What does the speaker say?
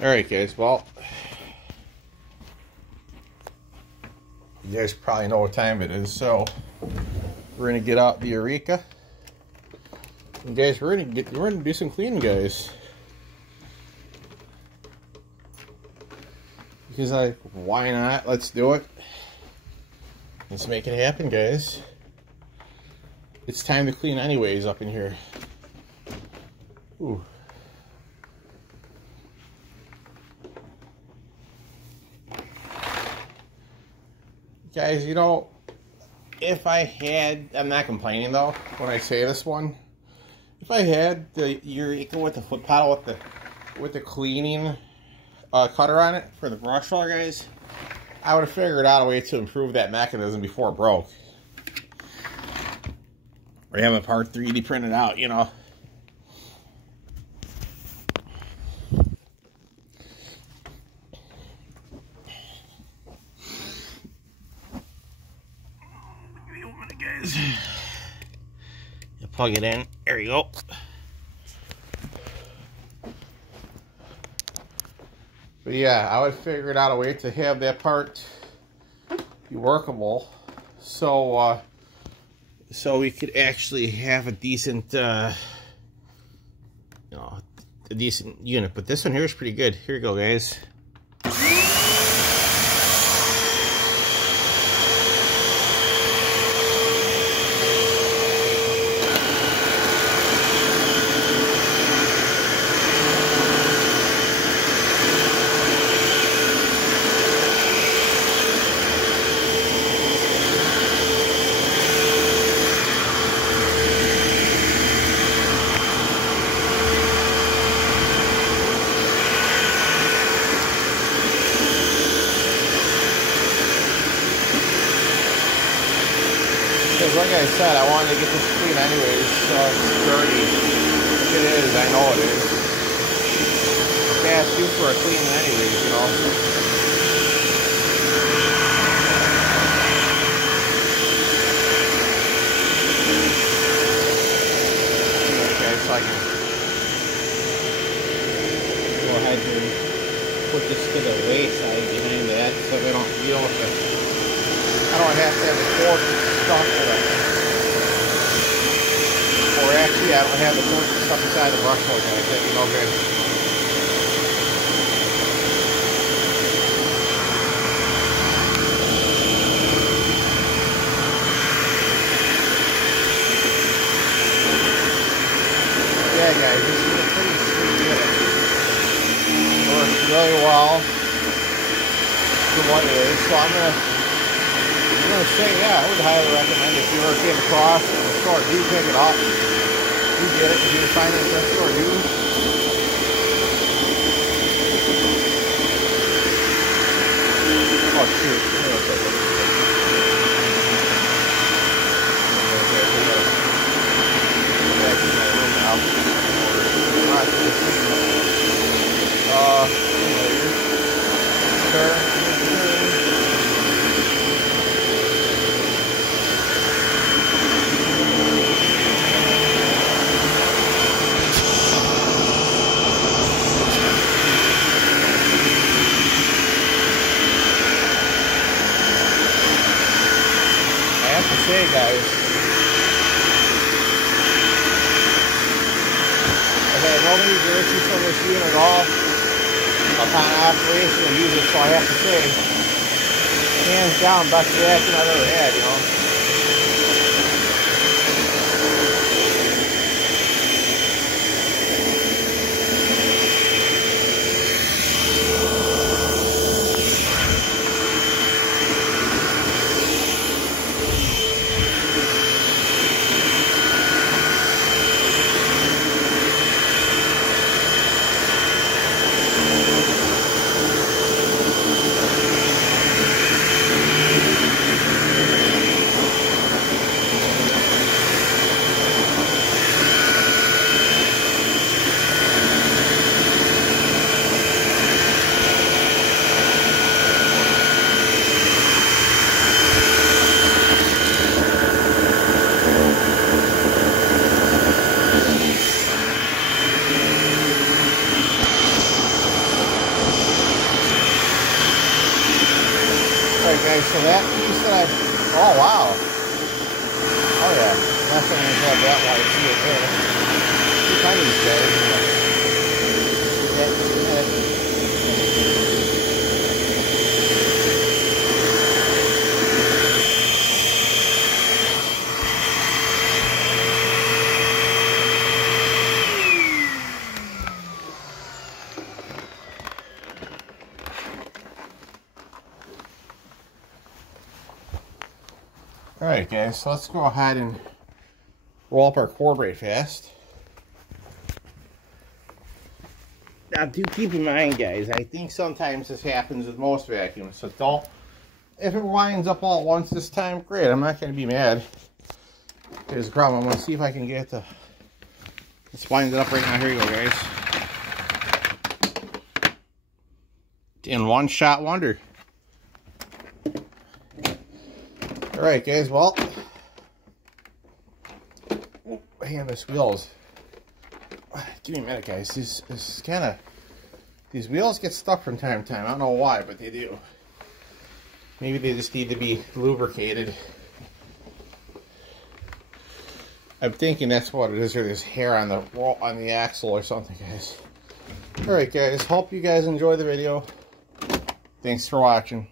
Alright guys, well, you guys probably know what time it is, so we're gonna get out the Eureka. And guys, we're gonna do some cleaning, guys. Because why not? Let's do it. Let's make it happen, guys. It's time to clean anyways up in here. Ooh. Guys, you know, if I had, I'm not complaining though when I say this one. If I had the Eureka with the foot paddle with the cleaning cutter on it for the brush roller, guys, I would have figured out a way to improve that mechanism before it broke. Or have a part 3D printed out, you know. You plug it in. There you go. But yeah, I would figure out a way to have that part be workable, so so we could actually have a decent, you know, a decent unit. But this one here is pretty good. Here you go, guys. Because like I said, I wanted to get this clean anyways, so it's dirty. It is, I know it is. It's fast due for a cleaning anyways, you know. Okay, so I can go ahead and put this to the wayside behind that, so they don't, you don't have to, I don't have to have the fork stuck in it. Or actually, I don't have the fork stuck inside the brush hole, guys. That'd be no good. Yeah, guys, this is a pretty sweet unit. It works really well for what it is, so I'm gonna say, yeah, I would highly recommend if you ever came across the store, do pick it up. Do get it if you find it in the store, do. Oh shoot, say, guys, I've had no major issues from this unit at all upon operation and use it, so I have to say, hands down, best reaction I've ever had, you know. guys, so that piece that oh wow. Oh yeah, definitely have that white. See it there. Keep on these guys. Alright guys, so let's go ahead and roll up our cord right fast. Now do keep in mind guys, I think sometimes this happens with most vacuums, so don't, if it winds up all at once this time, great, I'm not going to be mad. Here's the problem, I'm going to see if I can get the, let's wind it up right now, here you go guys. In one shot wonder. Alright guys, well, man, this wheels, give me a minute guys, this is kind of, these wheels get stuck from time to time, I don't know why, but they do. Maybe they just need to be lubricated. I'm thinking that's what it is, or there's hair on the axle or something guys. Alright guys, hope you guys enjoy the video. Thanks for watching.